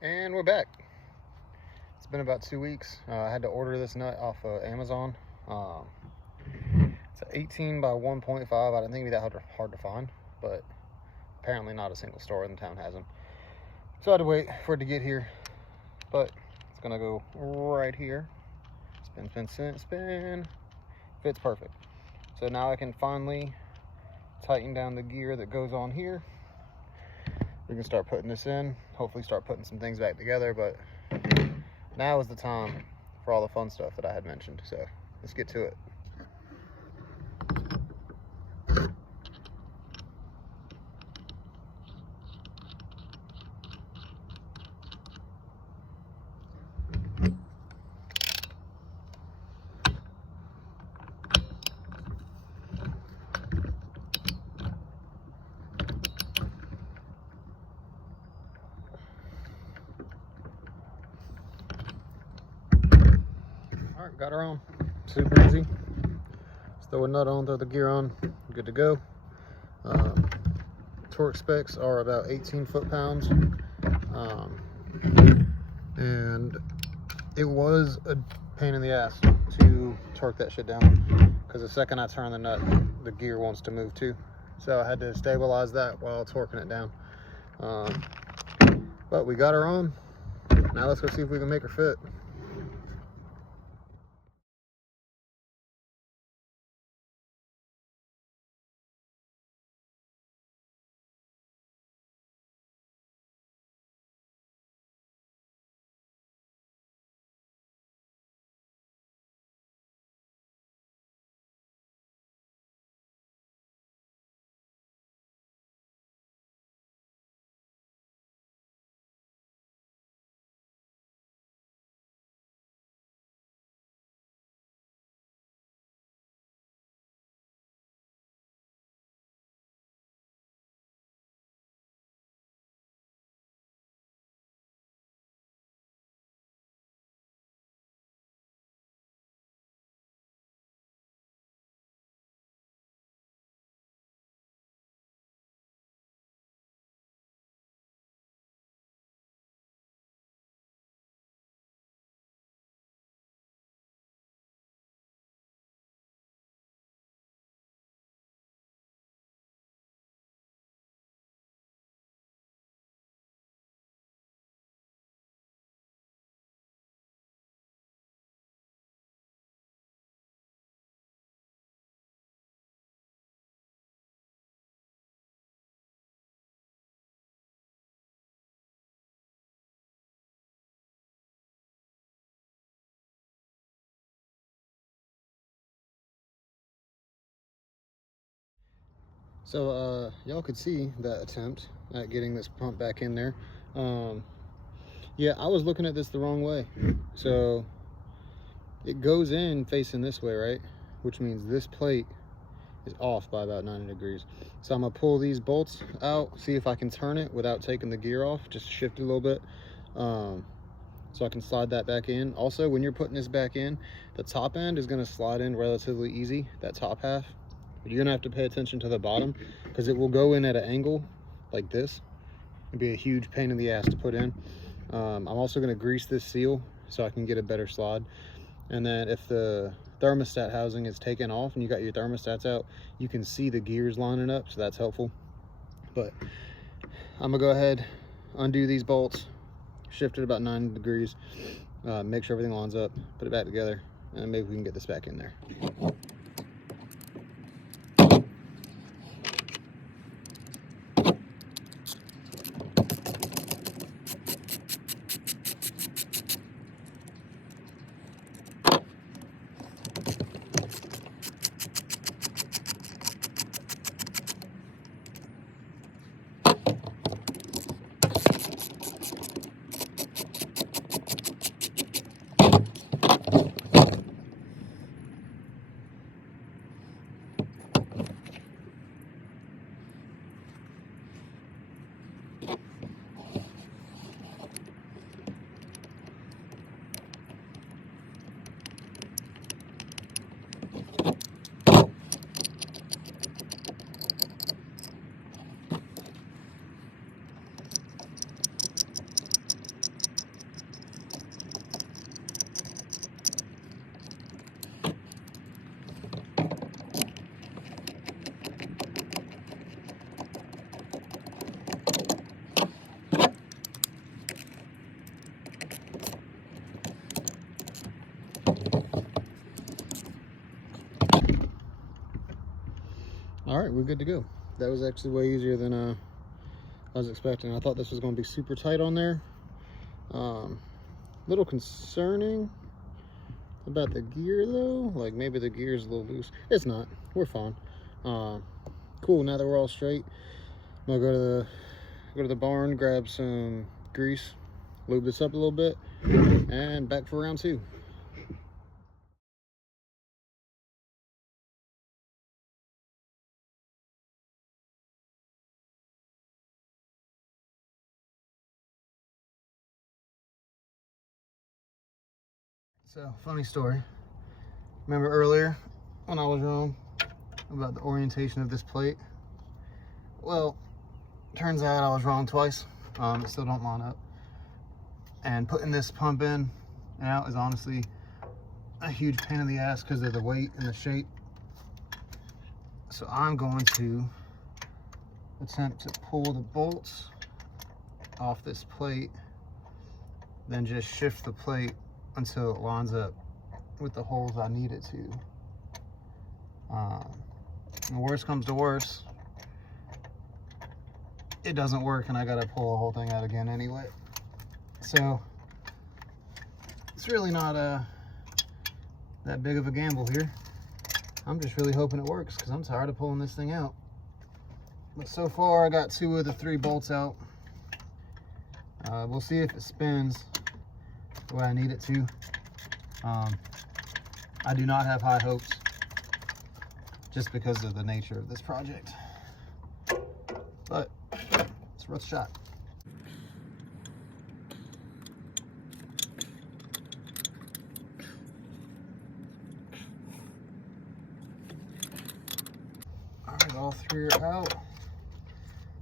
And we're back. It's been about 2 weeks. I had to order this nut off of Amazon. It's an 18 by 1.5. I didn't think it'd be that hard to find, but apparently not a single store in the town has them. So I had to wait for it to get here, but it's gonna go right here. Spin, spin, spin, spin. Fits perfect. So now I can finally tighten down the gear that goes on here. We can start putting this in, hopefully start putting some things back together, but now is the time for all the fun stuff that I had mentioned. So let's get to it. All right, got her on. Super easy. Just throw a nut on, throw the gear on, good to go. Torque specs are about 18 foot-pounds. And it was a pain in the ass to torque that shit down, because the second I turn the nut, the gear wants to move too. So I had to stabilize that while torquing it down. But we got her on. Now let's go see if we can make her fit. So y'all could see that attempt at getting this pump back in there. Yeah, I was looking at this the wrong way. So it goes in facing this way, right? Which means this plate is off by about 90 degrees. So I'm gonna pull these bolts out, see if I can turn it without taking the gear off, just shift it a little bit. So I can slide that back in. Also, when you're putting this back in, the top end is gonna slide in relatively easy, that top half. But you're gonna have to pay attention to the bottom, because it will go in at an angle like this. It'd be a huge pain in the ass to put in. I'm also gonna grease this seal so I can get a better slide. And then if the thermostat housing is taken off and you got your thermostats out, you can see the gears lining up, so that's helpful. But I'm gonna go ahead, undo these bolts, shift it about 90 degrees, make sure everything lines up, put it back together, and then maybe we can get this back in there. right, we're good to go. That was actually way easier than I was expecting. I thought this was going to be super tight on there. Little concerning about the gear though, like maybe the gear is a little loose. It's not, we're fine. Cool, now that we're all straight, I'm gonna go to the barn, grab some grease, lube this up a little bit, and back for round 2. So, funny story. Remember earlier when I was wrong about the orientation of this plate? Well, turns out I was wrong twice. It still don't line up. And putting this pump in and out is honestly a huge pain in the ass because of the weight and the shape. So I'm going to attempt to pull the bolts off this plate, then just shift the plate until it lines up with the holes I need it to. And worst comes to worst, it doesn't work and I gotta pull the whole thing out again anyway. So it's really not that big of a gamble here. I'm just really hoping it works because I'm tired of pulling this thing out. But so far I got 2 of the 3 bolts out. We'll see if it spins the way I need it to. I do not have high hopes just because of the nature of this project, but it's worth a shot. All right, all 3 are out.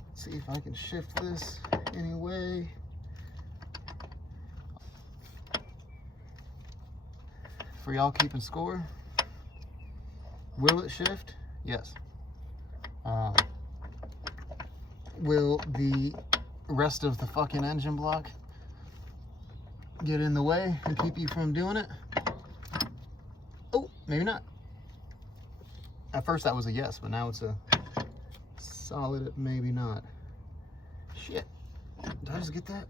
Let's see if I can shift this anyway. For y'all keeping score, will it shift? Yes. Will the rest of the fucking engine block get in the way and keep you from doing it? Oh, maybe not. At first that was a yes, but now it's a solid maybe not. Shit. Did I just get that?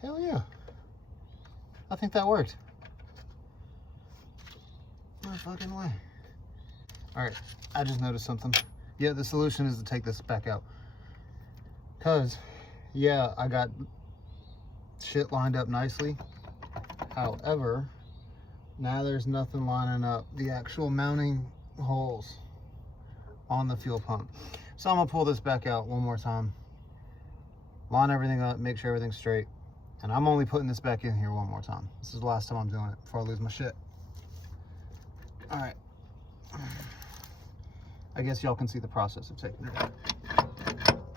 Hell yeah. I think that worked. No fucking way. Alright, I just noticed something. Yeah, the solution is to take this back out. Cause, yeah, I got shit lined up nicely. However, now there's nothing lining up the actual mounting holes on the fuel pump. So I'm gonna pull this back out one more time, line everything up, make sure everything's straight. And I'm only putting this back in here one more time. This is the last time I'm doing it before I lose my shit. All right. I guess y'all can see the process of taking it out.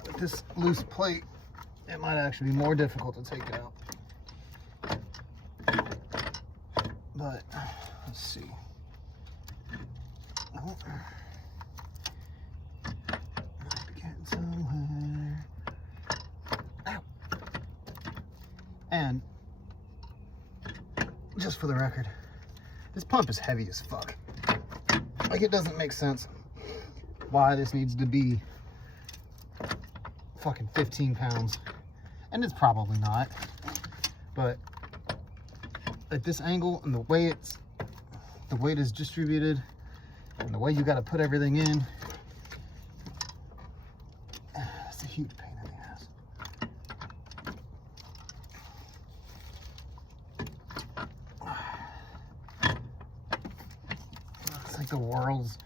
With this loose plate, it might actually be more difficult to take it out. But, let's see. Oh. Might be getting somewhere. Ow. And just for the record, this pump is heavy as fuck. Like, it doesn't make sense why this needs to be fucking 15 pounds. And it's probably not. But at this angle and the weight is distributed and the way you gotta put everything in, it's a huge pain in the ass. It's like the world's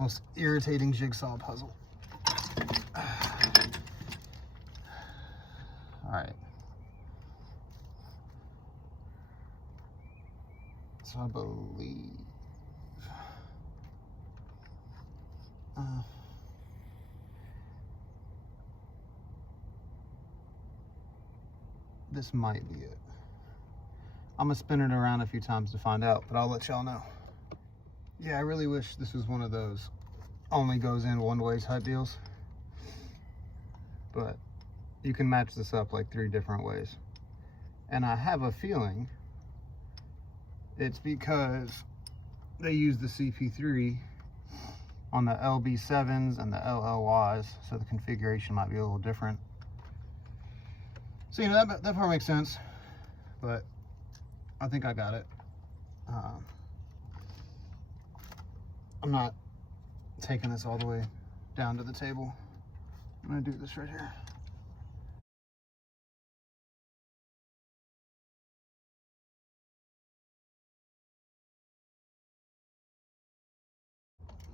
most irritating jigsaw puzzle. All right. So I believe this might be it. I'm gonna spin it around a few times to find out, but I'll let y'all know. Yeah, I really wish this was one of those only goes in one way type deals, but you can match this up like 3 different ways. And I have a feeling it's because they use the CP3 on the LB7s and the LLYs, so the configuration might be a little different. So, you know, that part makes sense, but I think I got it. I'm not taking this all the way down to the table. I'm gonna do this right here.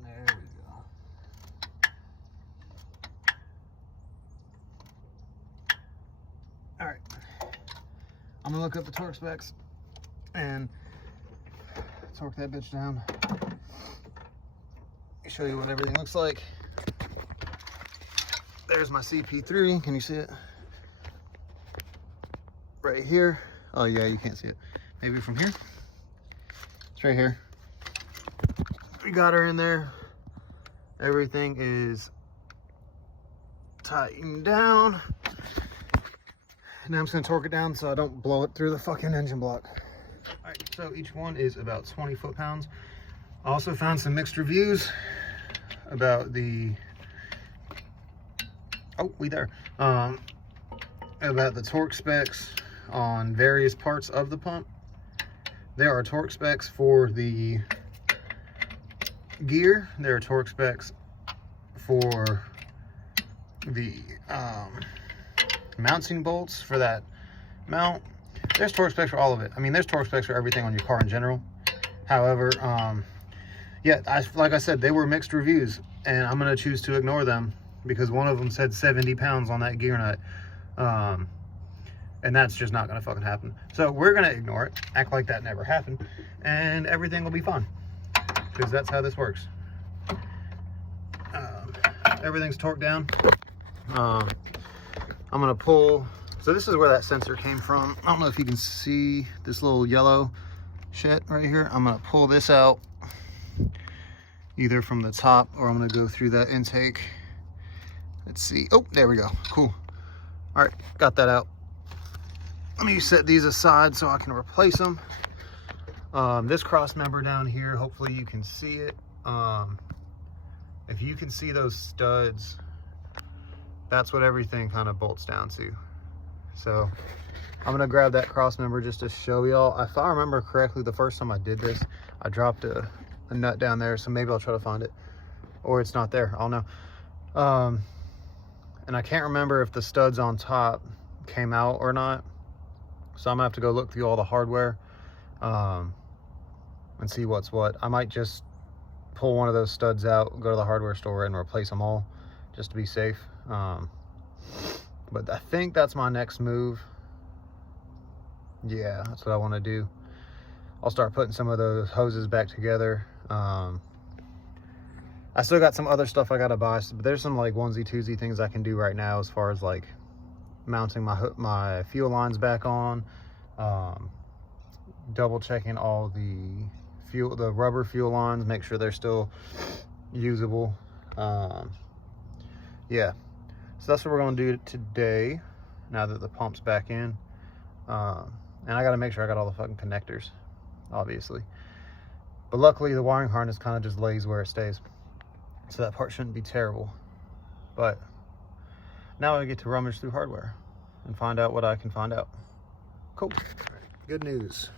There we go. All right, I'm gonna look up the torque specs and torque that bitch down. Show you what everything looks like. There's my CP3. Can you see it? Right here. Oh yeah, you can't see it. Maybe from here. It's right here. We got her in there. Everything is tightened down. Now I'm just gonna torque it down so I don't blow it through the fucking engine block. All right, so each one is about 20 foot-pounds. I also found some mixed reviews about the, about the torque specs on various parts of the pump. There are torque specs for the gear. There are torque specs for the mounting bolts for that mount. There's torque specs for all of it. I mean, there's torque specs for everything on your car in general. However, yeah, like I said, they were mixed reviews, and I'm going to choose to ignore them because one of them said 70 pounds on that gear nut. And that's just not going to fucking happen. So we're going to ignore it, act like that never happened, and everything will be fine because that's how this works. Everything's torqued down. I'm going to pull. So this is where that sensor came from. I don't know if you can see this little yellow shit right here. I'm going to pull this out either from the top, or I'm going to go through that intake. Let's see. Oh, there we go. Cool. All right, got that out. Let me set these aside so I can replace them. This cross member down here, hopefully you can see it. If you can see those studs, that's what everything kind of bolts down to. So I'm gonna grab that cross member just to show y'all. If I remember correctly, the first time I did this, I dropped a nut down there, so maybe I'll try to find it, or it's not there, I'll know. And I can't remember if the studs on top came out or not, so I'm gonna have to go look through all the hardware and see what's what. I might just pull one of those studs out, go to the hardware store and replace them all just to be safe. But I think that's my next move. Yeah, that's what I want to do. I'll start putting some of those hoses back together. I still got some other stuff I gotta buy, but there's some like onesie twosie things I can do right now as far as like mounting my fuel lines back on, double checking all the rubber fuel lines, make sure they're still usable. Yeah, so that's what we're gonna do today now that the pump's back in. And I gotta make sure I got all the fucking connectors, obviously. But luckily the wiring harness kind of just lays where it stays, so that part shouldn't be terrible. But now I get to rummage through hardware and find out what I can find out. Cool. Good news.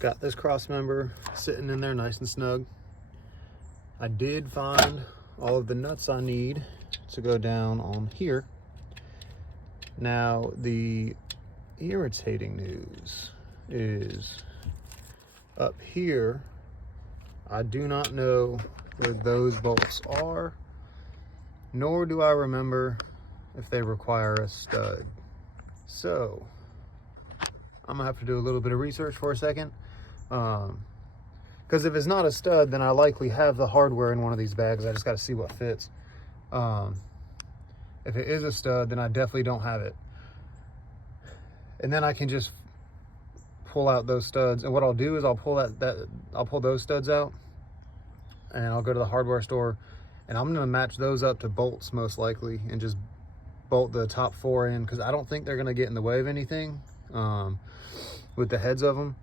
Got this cross member sitting in there nice and snug. I did find all of the nuts I need to go down on here. Now, the irritating news is up here. I do not know where those bolts are, nor do I remember if they require a stud. So I'm gonna have to do a little bit of research for a second, because if it's not a stud, then I likely have the hardware in one of these bags. I just got to see what fits. If it is a stud, then I definitely don't have it, and then I can just pull out those studs. And what I'll do is I'll pull those studs out, and I'll go to the hardware store, and I'm gonna match those up to bolts most likely, and just bolt the top 4 in, because I don't think they're going to get in the way of anything with the heads of them.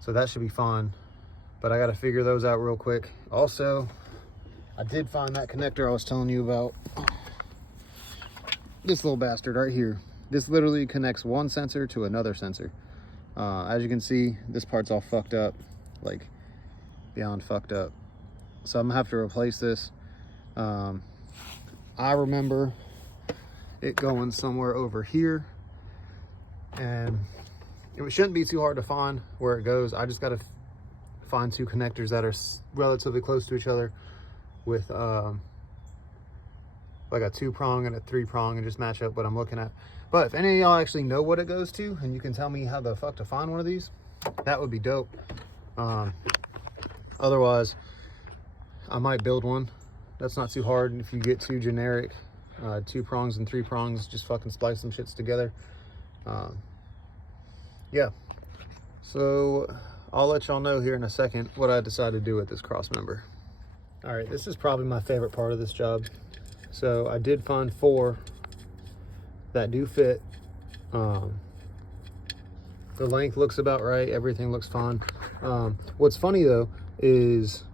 So that should be fun. But I got to figure those out real quick. Also, I did find that connector I was telling you about. This little bastard right here. This literally connects one sensor to another sensor. As you can see, this part's all fucked up, like beyond fucked up. So I'm gonna have to replace this. I remember it going somewhere over here, and it shouldn't be too hard to find where it goes. I just gotta find 2 connectors that are relatively close to each other with like a 2-prong and a 3-prong, and just match up what I'm looking at. But if any of y'all actually know what it goes to, and you can tell me how the fuck to find one of these, that would be dope. Otherwise, I might build one. That's not too hard. If you get 2 generic 2 prongs and 3 prongs, just fucking splice some shits together. Yeah. So I'll let y'all know here in a second what I decided to do with this cross member. All right, this is probably my favorite part of this job. So I did find 4 that do fit. The length looks about right. Everything looks fine. What's funny though is,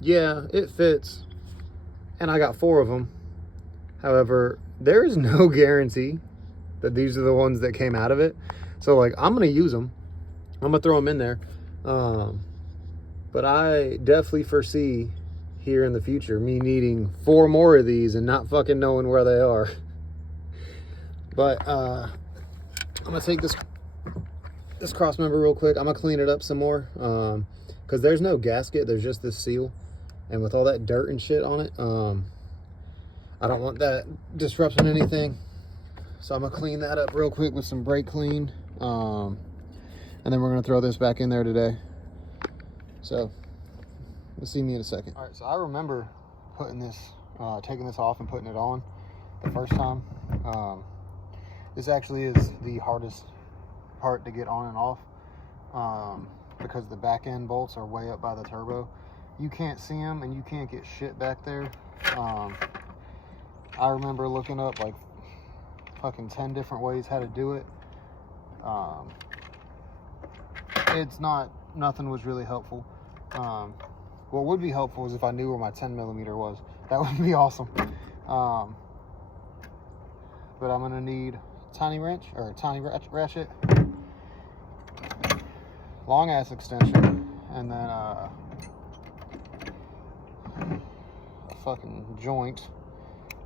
yeah, it fits, and I got 4 of them. However, there is no guarantee that these are the ones that came out of it. So like, I'm gonna use them. I'm gonna throw them in there. But I definitely foresee here in the future me needing 4 more of these and not fucking knowing where they are. But I'm gonna take this cross member real quick. I'm gonna clean it up some more, because there's no gasket, there's just this seal, and with all that dirt and shit on it, I don't want that disrupting anything. So I'm gonna clean that up real quick with some brake clean, and then we're gonna throw this back in there today. So you'll see me in a second. All right, so I remember putting this, taking this off and putting it on the first time. This actually is the hardest part to get on and off, because the back end bolts are way up by the turbo. You can't see them, and you can't get shit back there. I remember looking up like fucking 10 different ways how to do it. Nothing was really helpful. What would be helpful is if I knew where my 10mm was. That would be awesome. But I'm gonna need a tiny wrench, or a tiny ratchet, long ass extension, and then a fucking joint.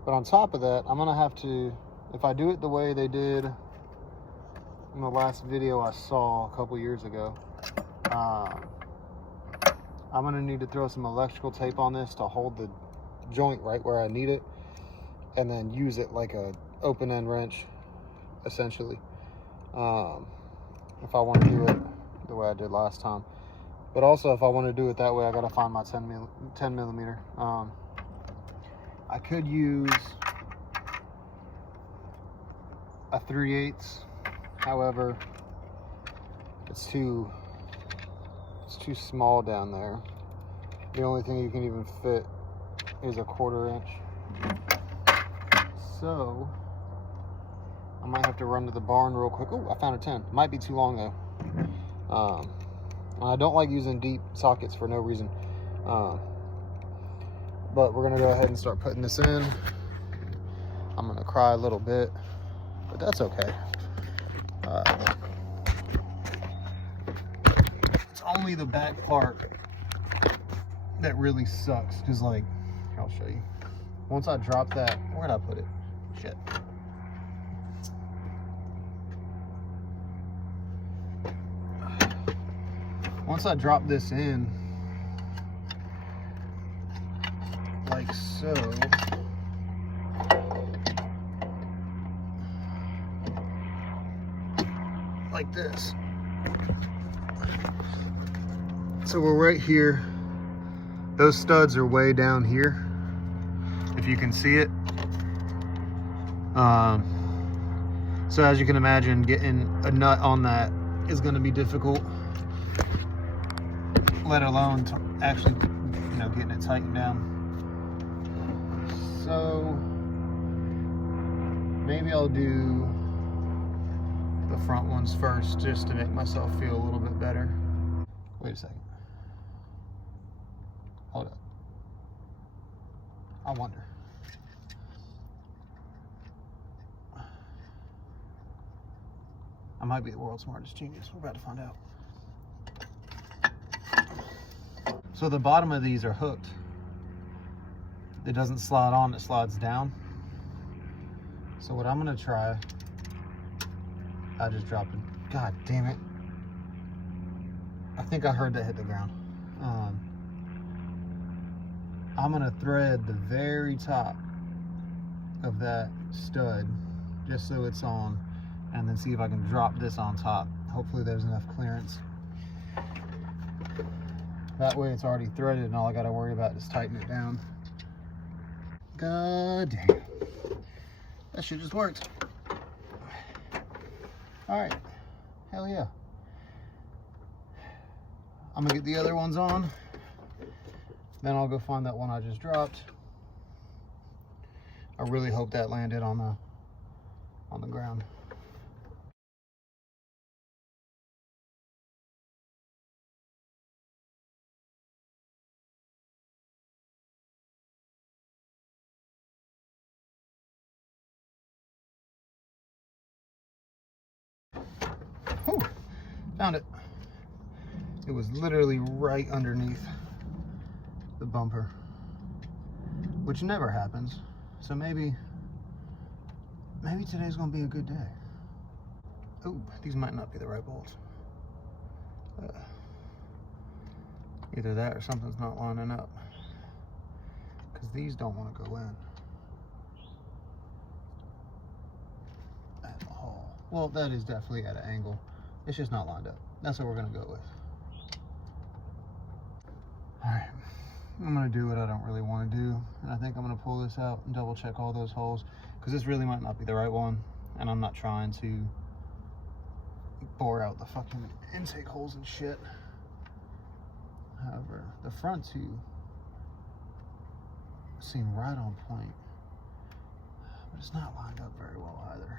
But on top of that, I'm gonna have to, if I do it the way they did in the last video I saw a couple years ago, I'm gonna need to throw some electrical tape on this to hold the joint right where I need it, and then use it like a open end wrench, essentially, if I want to do it the way I did last time. But also, if I want to do it that way, I gotta find my 10mm. I could use a 3/8, however, it's too small down there. The only thing you can even fit is a 1/4 inch. So I might have to run to the barn real quick. Oh, I found a 10. Might be too long though. I don't like using deep sockets for no reason. But we're gonna go ahead and start putting this in. I'm gonna cry a little bit, but that's okay. It's only the back part that really sucks, because like, I'll show you. Once I drop that, where'd I put it? Shit. Once I drop this in, like so, like this. So we're right here. Those studs are way down here, if you can see it. So as you can imagine, getting a nut on that is going to be difficult, let alone actually, getting it tightened down. So maybe I'll do the front ones first just to make myself feel a little bit better. Wait a second. Hold up. I wonder. I might be the world's smartest genius. We're about to find out. So the bottom of these are hooked. It doesn't slide on, it slides down. So what I'm gonna try, I just dropped it. God damn it. I think I heard that hit the ground. I'm gonna thread the very top of that stud just so it's on, and then see if I can drop this on top. Hopefully there's enough clearance. That way it's already threaded and all I gotta worry about is tighten it down. God damn. That shit just worked. All right, hell yeah. I'm gonna get the other ones on. Then I'll go find that one I just dropped. I really hope that landed on the ground. Whew, found it. It was literally right underneath the bumper, which never happens. So maybe today's gonna be a good day. Oh, these might not be the right bolts. Either that or something's not lining up, because these don't want to go in at all. Well, that is definitely at an angle. It's just not lined up. That's what we're gonna go with. All right, I'm gonna do what I don't really want to do, and I think I'm gonna pull this out and double check all those holes, because this really might not be the right one, and I'm not trying to bore out the fucking intake holes and shit. However, the front two seem right on point, but it's not lined up very well either.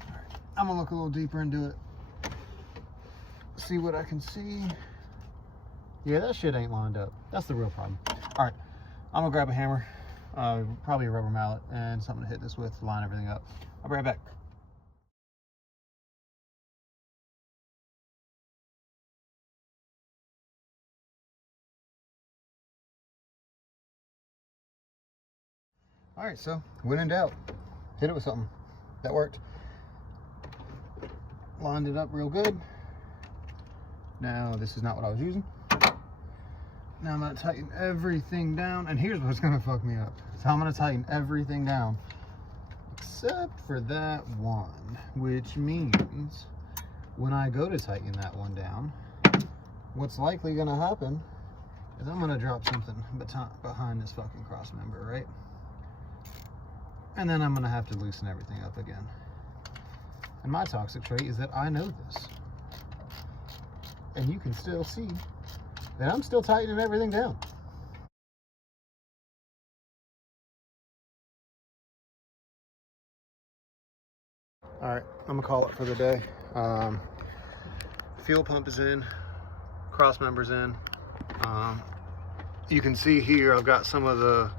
All right, I'm gonna look a little deeper into it, see what I can see. Yeah, that shit ain't lined up. That's the real problem. All right, I'm gonna grab a hammer, probably a rubber mallet, and something to hit this with to line everything up. I'll be right back. All right, so when in doubt, hit it with something. That worked. Lined it up real good. Now, this is not what I was using. Now I'm gonna tighten everything down, and here's what's gonna fuck me up. So I'm gonna tighten everything down, except for that one, which means when I go to tighten that one down, what's likely gonna happen is I'm gonna drop something behind this fucking cross member, right? And then I'm gonna have to loosen everything up again. And my toxic trait is that I know this. And you can still see that I'm still tightening everything down. All right, I'm gonna call it for the day. Fuel pump is in, cross members in. You can see here I've got some of the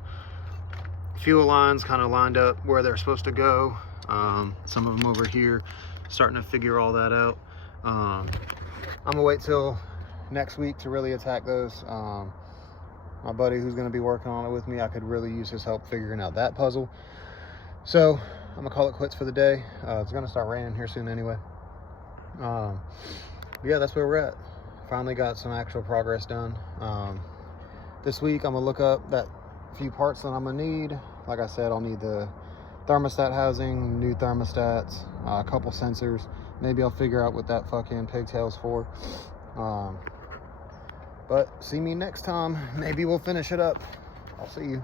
fuel lines kind of lined up where they're supposed to go. Some of them over here, starting to figure all that out. I'm gonna wait till next week to really attack those. My buddy who's gonna be working on it with me, I could really use his help figuring out that puzzle. So I'm gonna call it quits for the day. It's gonna start raining here soon anyway. Yeah, that's where we're at. Finally got some actual progress done. This week I'm gonna look up that few parts that I'm gonna need. Like I said, I'll need the thermostat housing, new thermostats, a couple sensors. Maybe I'll figure out what that fucking pigtail's for. But see me next time. Maybe we'll finish it up. I'll see you.